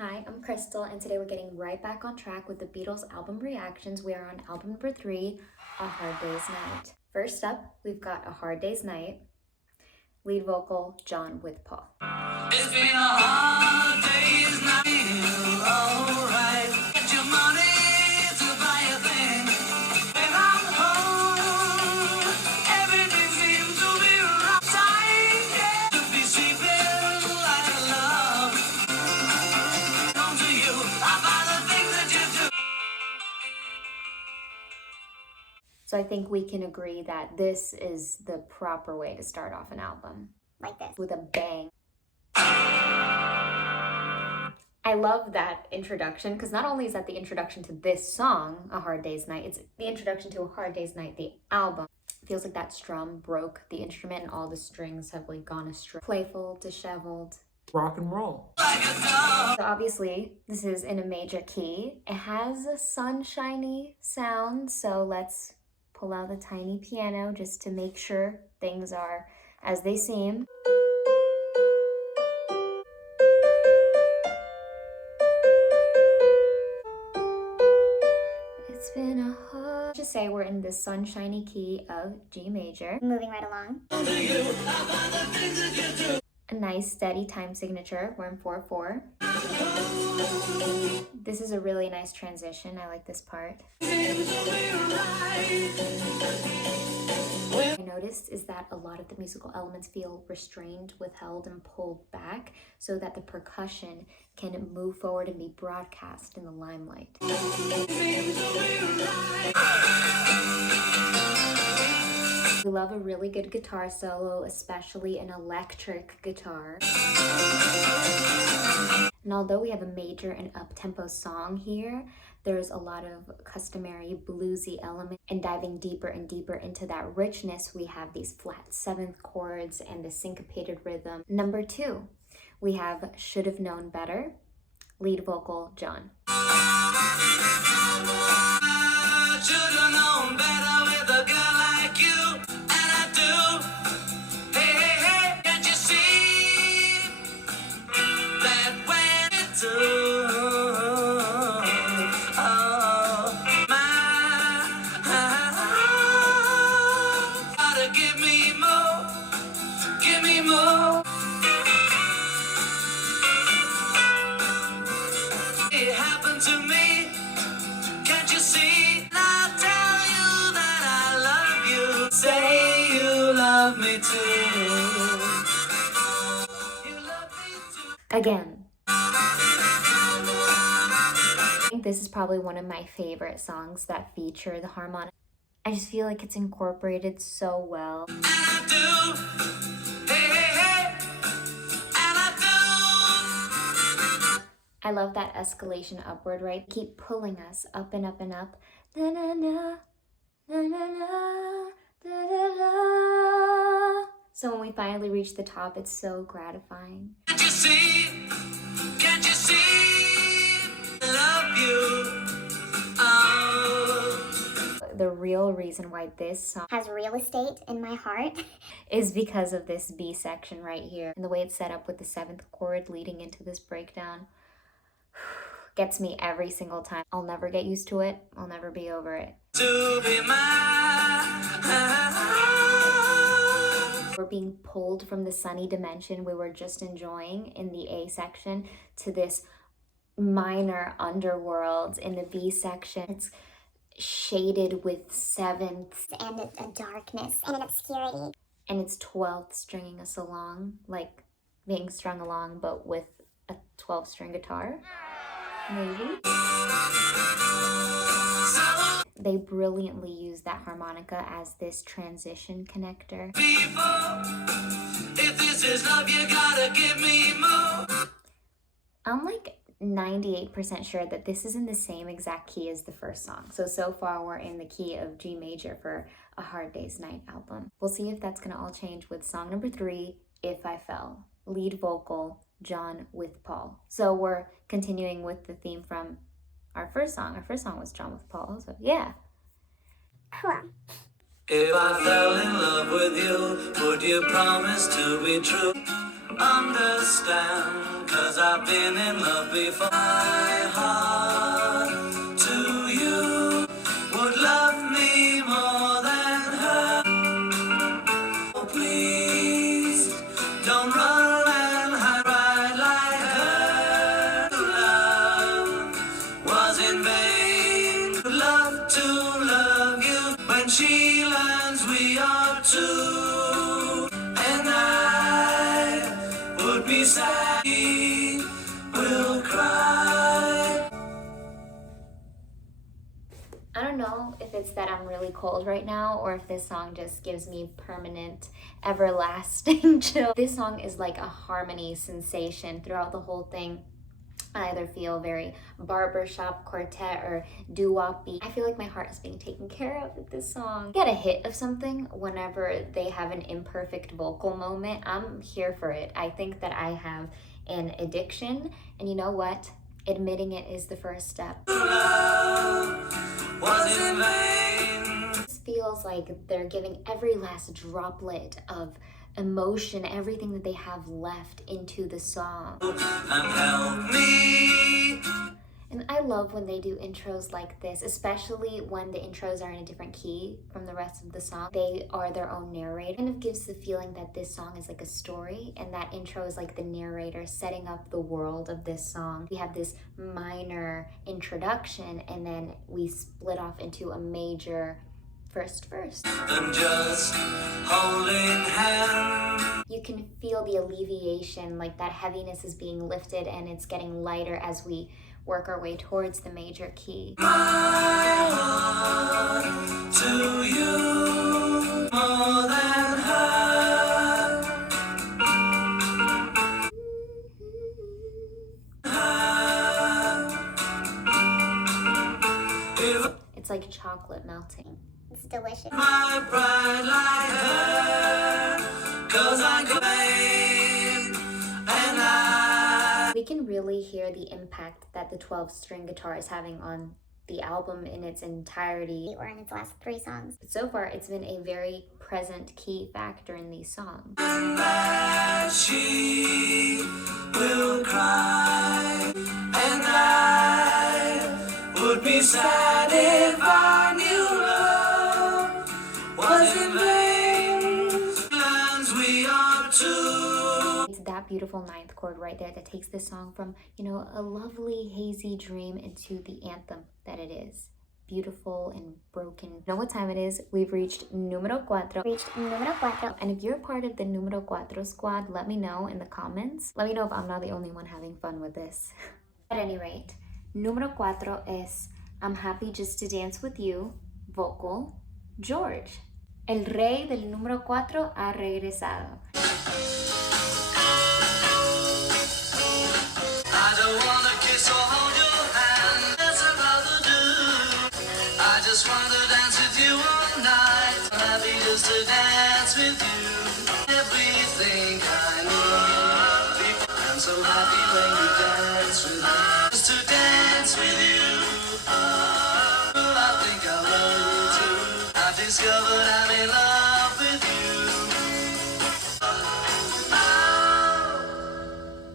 Hi, I'm Crystal, and today we're getting right back on track with the Beatles album reactions. We are on album number 3, A Hard Day's Night. First up, we've got A Hard Day's Night, lead vocal, John with Paul. It's been a hard day's night, alright. Get your money to buy a thing. When I'm home, everything seems to be right. Time to be sleeping like love. Come to you, I buy the things that you do. So I think we can agree that this is the proper way to start off an album. Like this. With a bang. I love that introduction because not only is that the introduction to this song, A Hard Day's Night, it's the introduction to A Hard Day's Night, the album. It feels like that strum broke the instrument and all the strings have like gone astray. Playful, disheveled. Rock and roll. So obviously this is in a major key. It has a sunshiny sound, so let's pull out the tiny piano just to make sure things are as they seem. It's been a hard... Just say we're in the sunshiny key of G major. Moving right along. A nice steady time signature. We're in 4/4. This is a really nice transition. I like this part. What I noticed is that a lot of the musical elements feel restrained, withheld, and pulled back so that the percussion can move forward and be broadcast in the limelight. We love a really good guitar solo, especially an electric guitar. And although we have a major and up-tempo song here, there's a lot of customary bluesy elements. And diving deeper and deeper into that richness, we have these flat 7th chords and the syncopated rhythm. Number 2, we have Should Have Known Better, lead vocal, John. Again, I think this is probably one of my favorite songs that feature the harmonic. I just feel like it's incorporated so well. I love that escalation upward, right? Keep pulling us up and up and up. Na na na, na na na, da da da. So when we finally reach the top, it's so gratifying. Can't you see? Can't you see? Love you. Oh. The real reason why this song Has real estate in my heart. is because of this B section right here. And the way it's set up with the 7th chord leading into this breakdown gets me every single time. I'll never get used to it. I'll never be over it. To be mine. We're being pulled from the sunny dimension we were just enjoying in the A section to this minor underworld in the B section. It's shaded with 7ths And a darkness and an obscurity. and it's 12th stringing us along, like being strung along but with a 12-string guitar, maybe. They brilliantly use that harmonica as this transition connector. People, if this is love, you gotta give me more. I'm like 98% sure that this is in the same exact key as the first song. So far we're in the key of G major for A Hard Day's Night album. We'll see if that's gonna all change with song number 3, If I Fell. Lead vocal, John with Paul. So we're continuing with the theme from our first song. Our first song was John with Paul, so yeah. Cool. If I fell in love with you, would you promise to be true? understand, 'cause I've been in love before. My heart to you would love me more than her. Oh, please don't run and hide right like her. Love was in vain. Love to love you when she learns we are two. And I would be sad, he will cry. I don't know if it's that I'm really cold right now or if this song just gives me permanent, everlasting chill. This song is like a harmony sensation throughout the whole thing. I either feel very barbershop quartet or doo-wop-y. I feel like my heart is being taken care of with this song. Get a hit of something whenever they have an imperfect vocal moment. I'm here for it. I think that I have an addiction, and you know what? Admitting it is the first step. Love was in vain. This feels like they're giving every last droplet of emotion, everything that they have left into the song. And help me. And I love when they do intros like this, especially when the intros are in a different key from the rest of the song. They are their own narrator. It kind of gives the feeling that this song is like a story, and that intro is like the narrator setting up the world of this song. We have this minor introduction, and then we split off into a major first verse. Than just holding hands. You can feel the alleviation, like that heaviness is being lifted and it's getting lighter as we work our way towards the major key. My heart to you more than her. It's like chocolate melting. It's delicious. My pride like her, 'cause I claim and I. We can really hear the impact that the 12-string guitar is having on the album in its entirety. Or in its last 3 songs. But so far, it's been a very present key factor in these songs. That she will cry, and I would be sad if I knew love was in vain. Lands we are two. It's that beautiful 9th chord right there that takes this song from, you know, a lovely hazy dream into the anthem that it is. Beautiful and broken. You know what time it is? We've reached numero cuatro. And if you're part of the numero cuatro squad, let me know in the comments. Let me know if I'm not the only one having fun with this. At any rate, numero cuatro es I'm Happy Just to Dance With You, vocal, George. El rey del número 4 ha regresado. I don't wanna kiss or hold your hand, as I rather do. I just wanna dance with you all night. I'm happy just to dance with you. Everything I need. I'm so happy when you dance with me. Just to dance with you. I think I love you too. I've discovered I'm in love with you.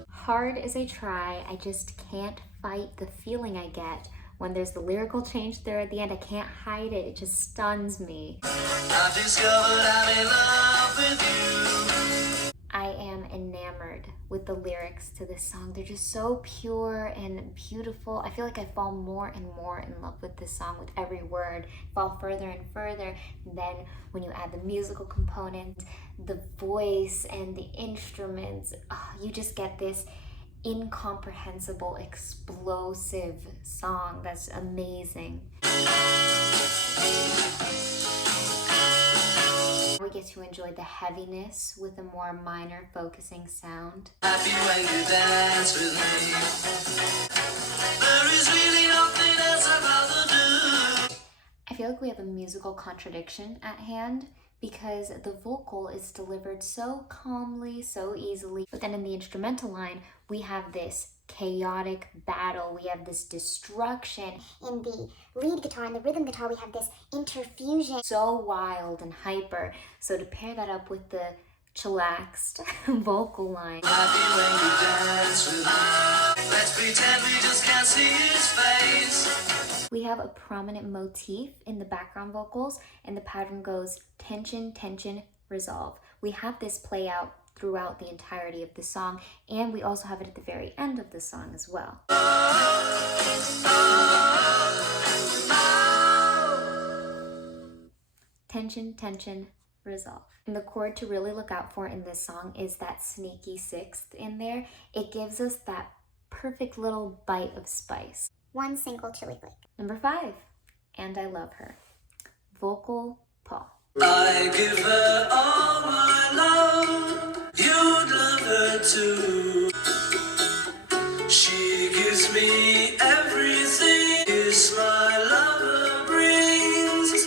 Hard as I try, I just can't fight the feeling I get when there's the lyrical change there at the end. I can't hide it. It just stuns me. I've discovered I'm in love with you. I am enamored with the lyrics to this song. They're just so pure and beautiful. I feel like I fall more and more in love with this song with every word. Fall further and further. And then when you add the musical component, the voice and the instruments, you just get this incomprehensible, explosive song that's amazing. We get to enjoy the heaviness with a more minor focusing sound. Happy when you dance with me. There is really nothing else I'd rather do. I feel like we have a musical contradiction at hand because the vocal is delivered so calmly, so easily. But then in the instrumental line, we have this chaotic battle. We have this destruction. In the lead guitar and the rhythm guitar, we have this interfusion. So wild and hyper. So to pair that up with the chillaxed vocal line. Happy when you dance with me. Let's pretend we just can't see his face. We have a prominent motif in the background vocals, and the pattern goes tension, tension, resolve. We have this play out throughout the entirety of the song, and we also have it at the very end of the song as well. Tension, tension, resolve. And the chord to really look out for in this song is that sneaky sixth in there. It gives us that perfect little bite of spice. One single chili flake. Number 5, And I Love Her. Vocal Paul. I give her all my love. You'd love her too. She gives me everything. Kiss my lover brings.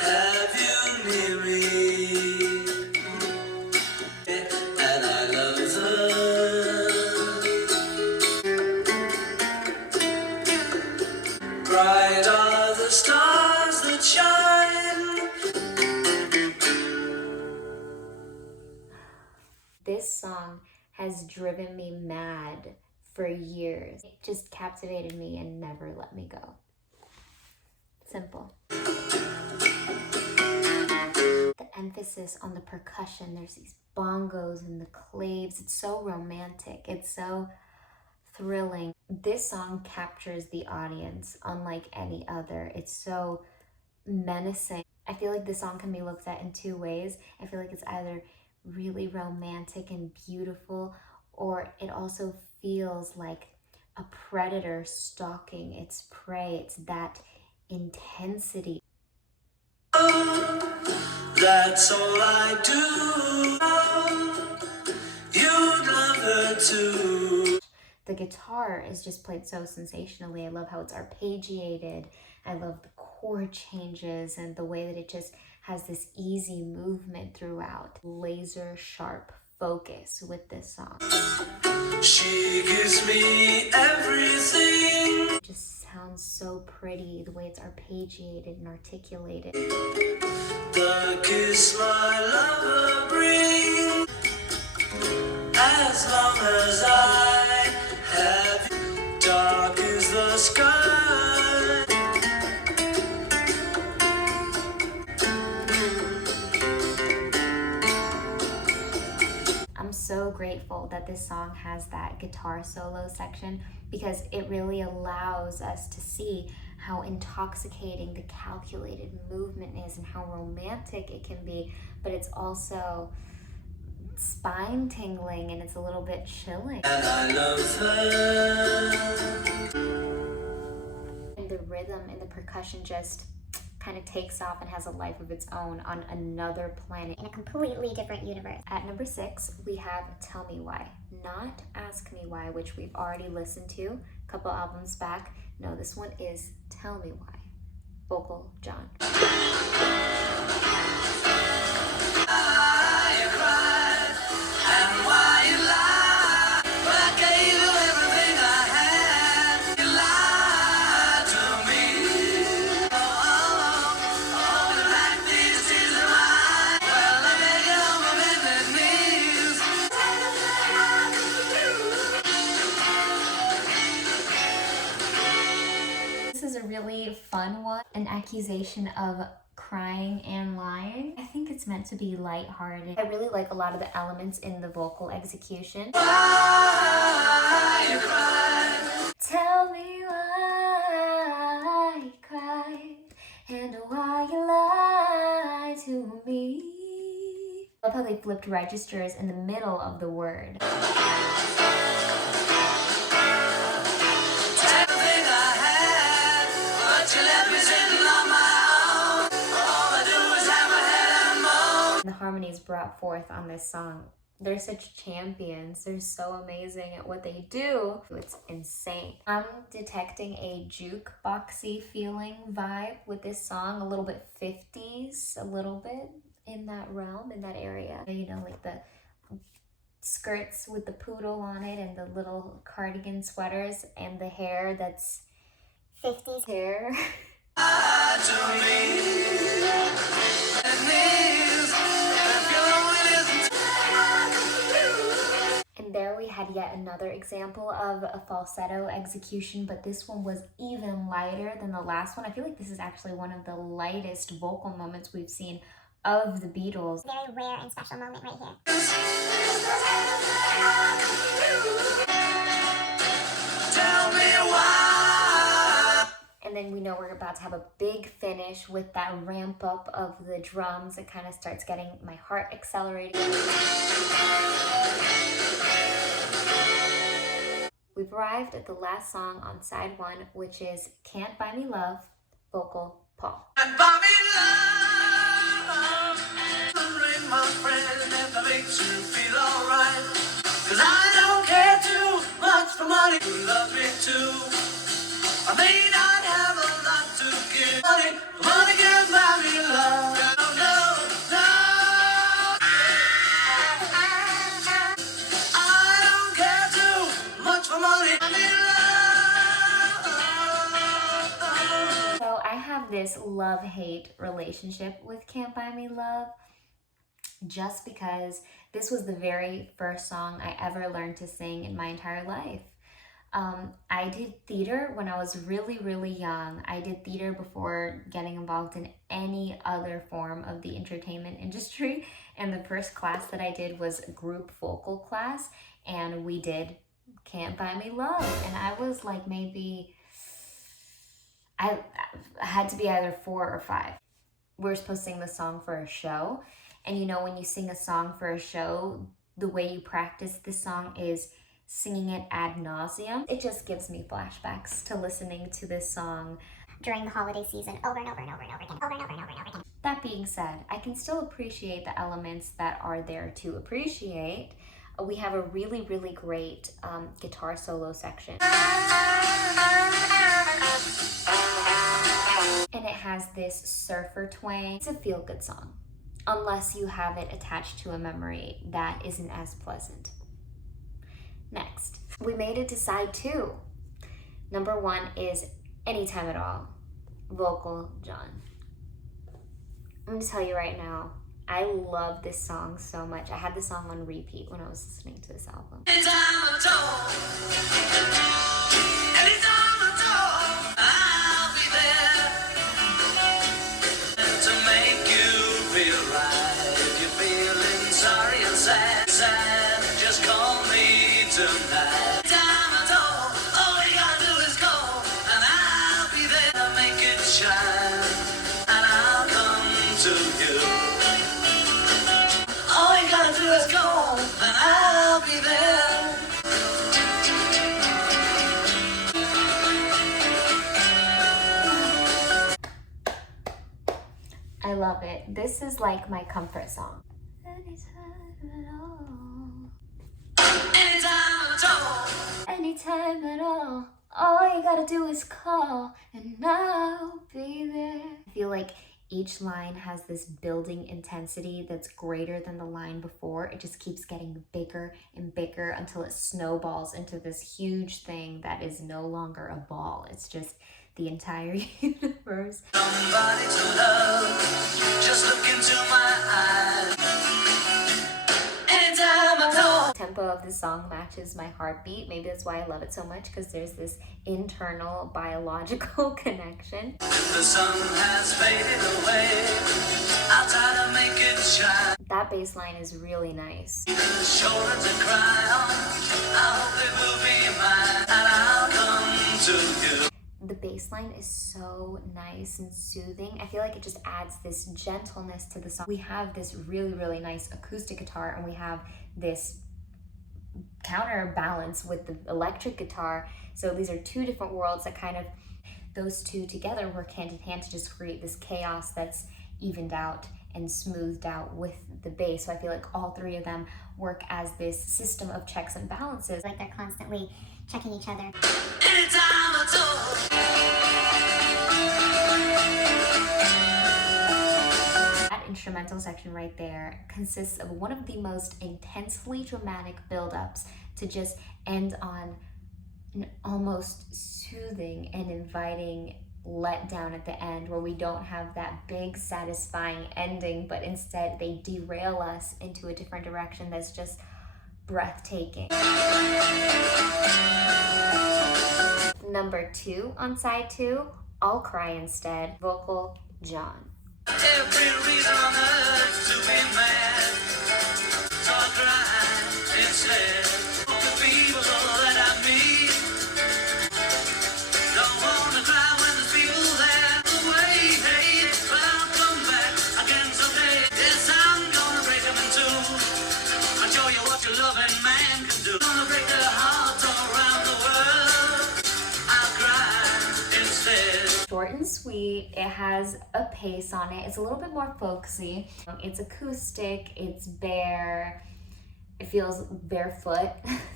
Have you near me? And I love her. Bright are the stars that shine. This song has driven me mad for years. It just captivated me and never let me go. Simple. The emphasis on the percussion, there's these bongos and the claves. It's so romantic. It's so thrilling. This song captures the audience unlike any other. It's so menacing. I feel like this song can be looked at in two ways. I feel like it's either really romantic and beautiful, or it also feels like a predator stalking its prey. It's that intensity. That's all I do. You'd love her too. The guitar is just played so sensationally. I love how it's arpeggiated. I love the chord changes and the way that it just has this easy movement throughout. Laser sharp focus with this song. She gives me everything. It just sounds so pretty, the way it's arpeggiated and articulated. The kiss my lover brings. As long as I have you, dark is the sky. I'm so grateful that this song has that guitar solo section, because it really allows us to see how intoxicating the calculated movement is and how romantic it can be, but it's also spine tingling and it's a little bit chilling. And I love her. And the rhythm and the percussion just kind of takes off and has a life of its own on another planet. In a completely different universe. At number 6, we have Tell Me Why, not Ask Me Why, which we've already listened to a couple albums back. No, this one is Tell Me Why. Vocal John. Really fun one, an accusation of crying and lying. I think it's meant to be lighthearted. I really like a lot of the elements in the vocal execution. Why you cry? Tell me why you cried and why you lied to me. I love how they flipped registers in the middle of the word. The harmonies brought forth on this song, they're such champions. They're so amazing at what they do. It's insane. I'm detecting a jukeboxy feeling vibe with this song, a little bit 50s, a little bit in that realm, in that area. You know, like the skirts with the poodle on it and the little cardigan sweaters and the hair that's 50s hair. had yet another example of a falsetto execution, but this one was even lighter than the last one. I feel like this is actually one of the lightest vocal moments we've seen of the Beatles. Very rare and special moment right here. Tell me why. And then we know we're about to have a big finish with that ramp up of the drums. It kind of starts getting my heart accelerating. We've arrived at the last song on side 1, which is Can't Buy Me Love, vocal Paul. And buy me love. Ring my friend, and if that makes you feel alright. 'Cause I don't care too much for money. You love me too. I may not have a lot to give. Money can't buy me love. No, no, no. I don't care too much for money. Buy me love. So I have this love-hate relationship with Can't Buy Me Love, just because this was the very first song I ever learned to sing in my entire life. I did theater when I was really, really young. I did theater before getting involved in any other form of the entertainment industry. And the first class that I did was group vocal class, and we did Can't Buy Me Love. And I was like maybe, I had to be either 4 or 5. We were supposed to sing the song for a show. And you know, when you sing a song for a show, the way you practice the song is singing it ad nauseum. It just gives me flashbacks to listening to this song During the holiday season, over and over and over and over again, over and over and over and over again. That being said, I can still appreciate the elements that are there to appreciate. We have a really, really great guitar solo section. And it has this surfer twang. It's a feel-good song, unless you have it attached to a memory that isn't as pleasant. Next, we made it to side 2. Number 1 is Anytime at All, vocal John. I'm gonna tell you right now, I love this song so much. I had this song on repeat when I was listening to this album. Anytime at all. Anytime at all. I'll be there to make you feel right. If you're feeling sorry and sad, just call me tonight. Anytime at all. All you gotta do is call, and I'll be there to make it shine, and I'll come to you. All you gotta do is call, and I'll be there. I love it. This is like my comfort song. Anytime at all. Anytime at all. Anytime at all. All you gotta do is call, and I'll be there. I feel like each line has this building intensity that's greater than the line before. It just keeps getting bigger and bigger until it snowballs into this huge thing that is no longer a ball. It's just the entire universe. Somebody to love. Just look into my eyes. Anytime at all. The tempo of the song matches my heartbeat. Maybe that's why I love it so much, because there's this internal biological connection. The sun has faded away. I'll try to make it shine. That bass line is really nice. The shoulder to cry on. I hope it will be mine, and I'll come to you. The bass line is so nice and soothing. I feel like it just adds this gentleness to the song. We have this really, really nice acoustic guitar, and we have this counterbalance with the electric guitar. So these are 2 different worlds that kind of, those 2 together work hand in hand to just create this chaos that's evened out and smoothed out with the bass. So I feel like all 3 of them work as this system of checks and balances. Like they're constantly checking each other. Anytime at all. That instrumental section right there consists of one of the most intensely dramatic build-ups to just end on an almost soothing and inviting letdown at the end, where we don't have that big satisfying ending, but instead they derail us into a different direction that's just breathtaking. Number 2 on side 2, I'll Cry Instead, vocal John. Every reason on earth to be mad, so I cry instead. The people that I meet don't wanna cry when there's people there away. Hey, but I'll come back again someday. Yes, I'm gonna break them in two. I'll show you what your loving man can do. Gonna break their hearts all around the world. I'll cry instead. Short and sweet, it has a pace on it. It's a little bit more folksy. It's acoustic, it's bare, it feels barefoot.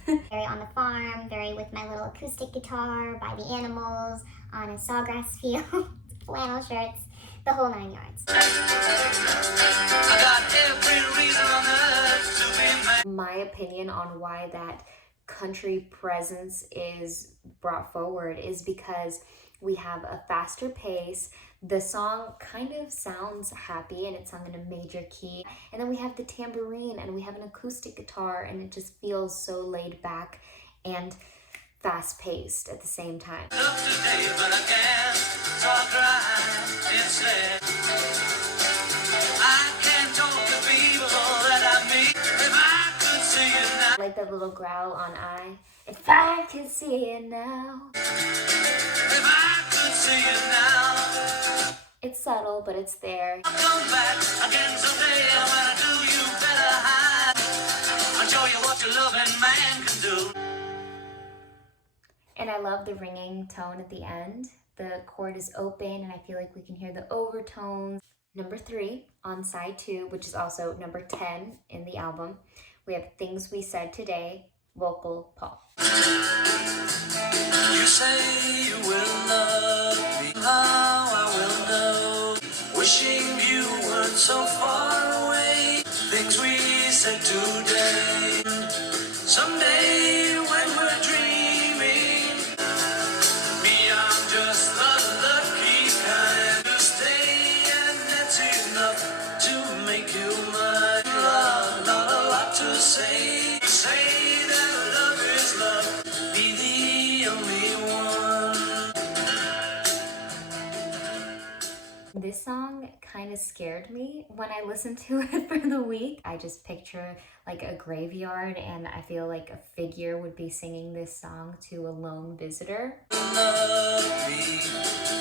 Very on the farm, very with my little acoustic guitar, by the animals, on a sawgrass field, flannel shirts, the whole 9 yards. I got every reason on earth to be mad. My opinion on why that country presence is brought forward is because we have a faster pace. The song kind of sounds happy and it's sung in a major key. And then we have the tambourine and we have an acoustic guitar and it just feels so laid back and fast paced at the same time. Look today, but I can't, so I cry instead. I can't talk to people that I meet. If I could see it now. I like that little growl on I. If I could see it now. If I could see it now. It's subtle, but it's there. I'll come back again someday. When I do, you better hide. I'll show you what your loving man can do. And I love the ringing tone at the end. The chord is open and I feel like we can hear the overtones. Number 3 on side 2, which is also number 10 in the album, we have Things We Said Today, vocal Paul. You say you will love me. How I will know. Wishing you weren't so far away. Things we said today. Someday when we're dreaming. Me, I'm just the lucky kind to stay, and that's enough to make you mine. Love, not a lot to say. Say that love is love. Be the only one. This song kind of scared me when I listened to it for the week. I just picture like a graveyard and I feel like a figure would be singing this song to a lone visitor. Love me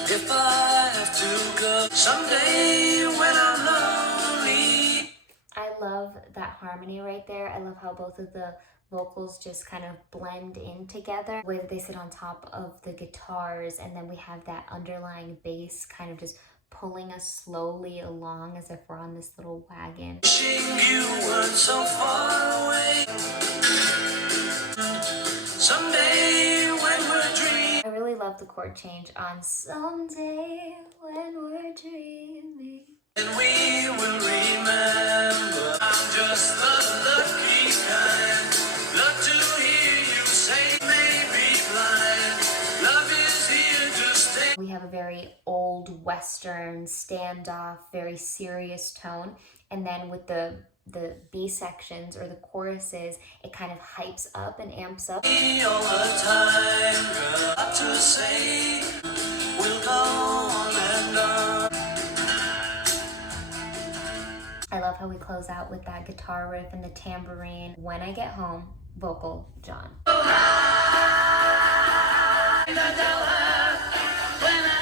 if I have to go someday when I'm lonely. I love that harmony right there. I love how both of the vocals just kind of blend in together. The way that they sit on top of the guitars and then we have that underlying bass kind of just pulling us slowly along as if we're on this little wagon. Wishing you weren't so far away. Someday when we're dreaming. I really love the chord change on Someday When We're Dreaming. And we will remember. I'm just the lucky kind. Love to hear you say maybe blind. Love is here to stay. We have a very old Western standoff, very serious tone. And then with the B sections or the choruses, it kind of hypes up and amps up. All the time, girl, not to say. We'll go on and on. I love how we close out with that guitar riff and the tambourine. When I Get Home, vocal John. When I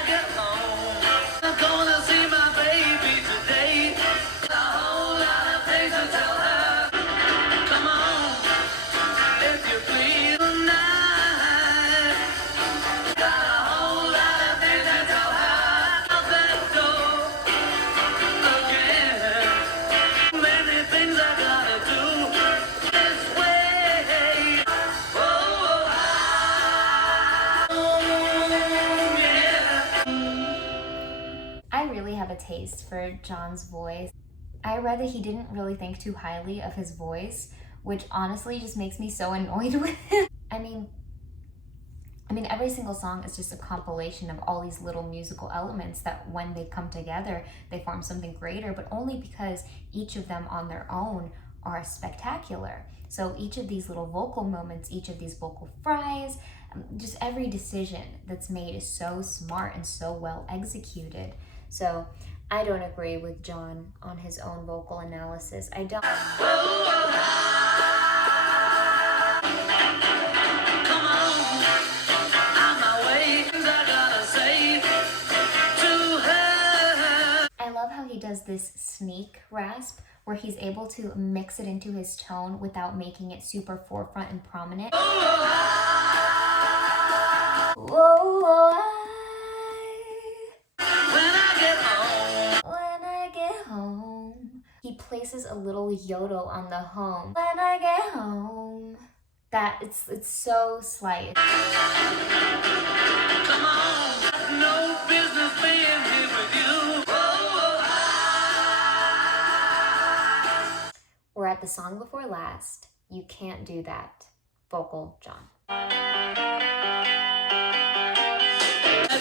get home, I'm gonna see my baby today. A whole lot of things to tell her. Come on, if you please tonight. Got a whole lot of things to tell her. Out that door again. Many things I gotta do this way. Oh, yeah. I really have a taste for John's voice. I read that he didn't really think too highly of his voice, which honestly just makes me so annoyed with him. I mean, every single song is just a compilation of all these little musical elements that when they come together, they form something greater, but only because each of them on their own are spectacular. So each of these little vocal moments, each of these vocal fries, just every decision that's made is so smart and so well executed. So I don't agree with John on his own vocal analysis. I don't. I love how he does this sneak rasp where he's able to mix it into his tone without making it super forefront and prominent. Whoa, when I get home. He places a little yodel on the home. When I get home. That it's so slight. Come on, no business being here with you. We're at the song before last. You can't do that. Vocal John. That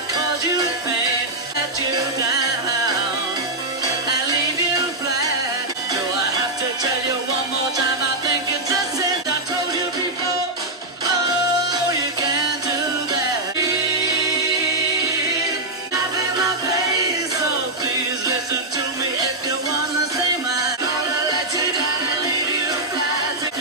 cause you pain, let you down, and leave you flat. Do I have to tell you one more time? I think it's a sin. I told you before. Oh, you can't do that. Laugh in my face, so please listen to me if you wanna say mine. Gonna let you down and leave you flat.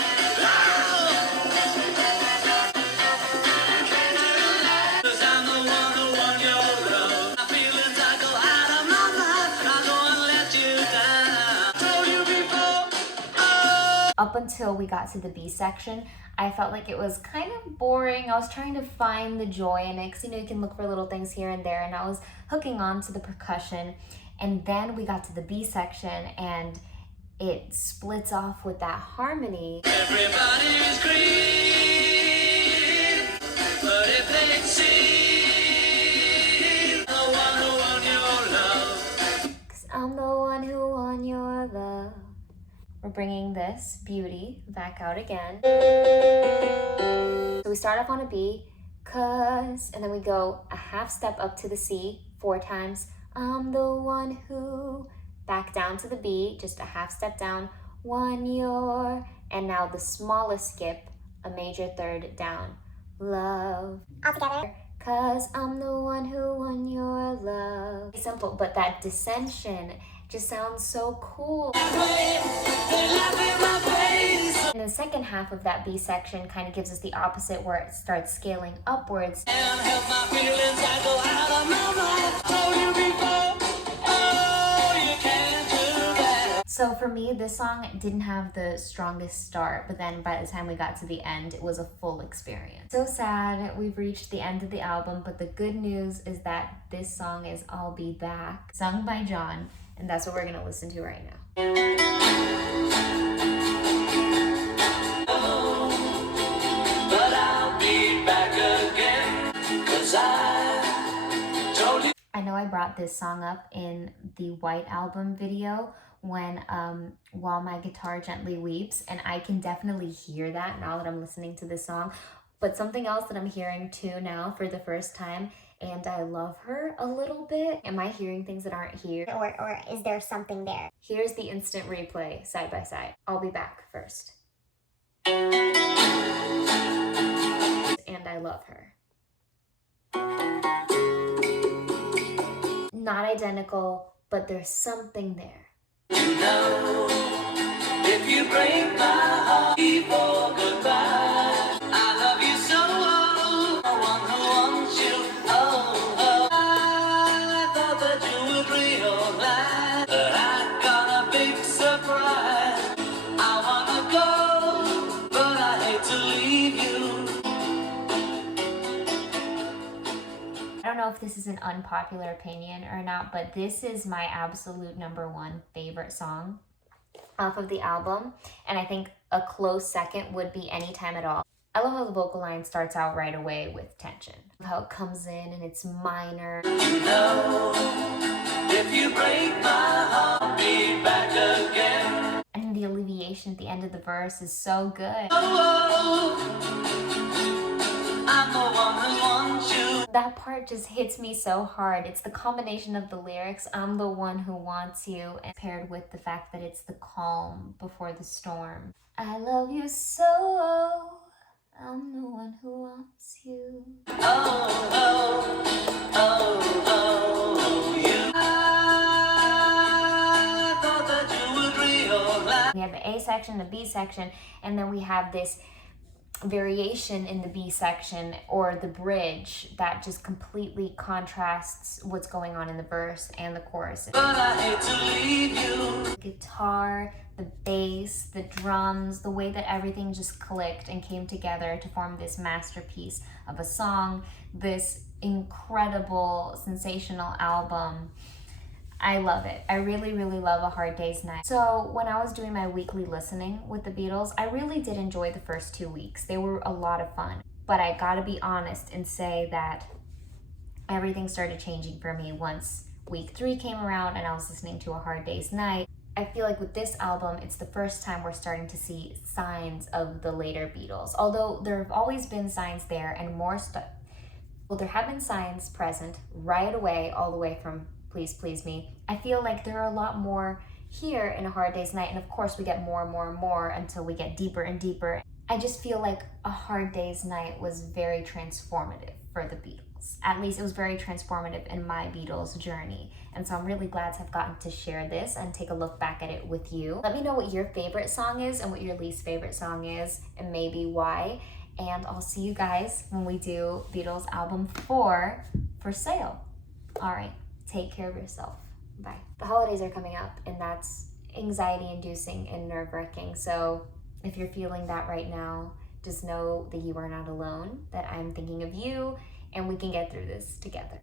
Can't do that. 'Cause I'm the one who won your love. My feelings, I go out of my mind. I go and let you down. Told you before. Oh. Up until we got to the B section, I felt like it was kind of boring. I was trying to find the joy in it because, you know, you can look for little things here and there, and I was hooking on to the percussion. And then we got to the B section and it splits off with that harmony. Everybody's green, but if they'd seen the one who won your love. 'Cause I'm the one who won your love. We're bringing this beauty back out again. So we start off on a B, cause, and then we go a half step up to the C 4 times. I'm the one who, back down to the B, just a half step down, won your, and now the smallest skip, a major third down, love. All together. Cause I'm the one who won your love. Simple, but that dissension just sounds so cool. And the second half of that B section kind of gives us the opposite where it starts scaling upwards. Can't help my feelings, I go out of my mind. Told you before, oh, you can't do that. So for me, this song didn't have the strongest start, but then by the time we got to the end, it was a full experience. So sad, we've reached the end of the album, but the good news is that this song is I'll Be Back, sung by John, and that's what we're gonna listen to right now. But I'll be back again, 'cause I told you. I know I brought this song up in the White Album video when While My Guitar Gently Weeps, and I can definitely hear that now that I'm listening to this song. But something else that I'm hearing too now for the first time, and I love her a little bit. Am I hearing things that aren't here? Or is there something there? Here's the instant replay side by side. I'll be back first. And I love her. Not identical, but there's something there. You know, if you break my heart before goodbye, I love you so, the one who wants you, oh. I thought that you would realize that I got a big surprise. I wanna go, but I hate to leave you. I don't know if this is an unpopular opinion or not, but this is my absolute #1 favorite song off of the album. And I think a close second would be Anytime at All. I love how the vocal line starts out right away with tension. How it comes in and it's minor. You know, if you break my heart, I'll be back again. And the alleviation at the end of the verse is so good. Oh, I'm the one who wants you. that part just hits me so hard. It's the combination of the lyrics, I'm the one who wants you, and paired with the fact that it's the calm before the storm. I love you so, I'm the one who wants you. We have the A section, the B section, and then we have this variation in the B section, or the bridge, that just completely contrasts what's going on in the verse and the chorus. But I hate to leave you. The guitar, the bass, the drums, the way that everything just clicked and came together to form this masterpiece of a song, this incredible, sensational album. I love it. I really, really love A Hard Day's Night. So when I was doing my weekly listening with the Beatles, I really did enjoy the first 2 weeks. They were a lot of fun. But I gotta be honest and say that everything started changing for me once week 3 came around and I was listening to A Hard Day's Night. I feel like with this album, it's the first time we're starting to see signs of the later Beatles. Although there have always been signs there, and more stuff. Well, there have been signs present right away, all the way from Please Please Me. I feel like there are a lot more here in A Hard Day's Night, and of course we get more and more and more until we get deeper and deeper. I just feel like A Hard Day's Night was very transformative for the Beatles. At least it was very transformative in my Beatles journey. And so I'm really glad to have gotten to share this and take a look back at it with you. Let me know what your favorite song is and what your least favorite song is, and maybe why. And I'll see you guys when we do Beatles album 4 for sale. All right. Take care of yourself. Bye. The holidays are coming up, and that's anxiety-inducing and nerve-wracking. So if you're feeling that right now, just know that you are not alone, that I'm thinking of you, and we can get through this together.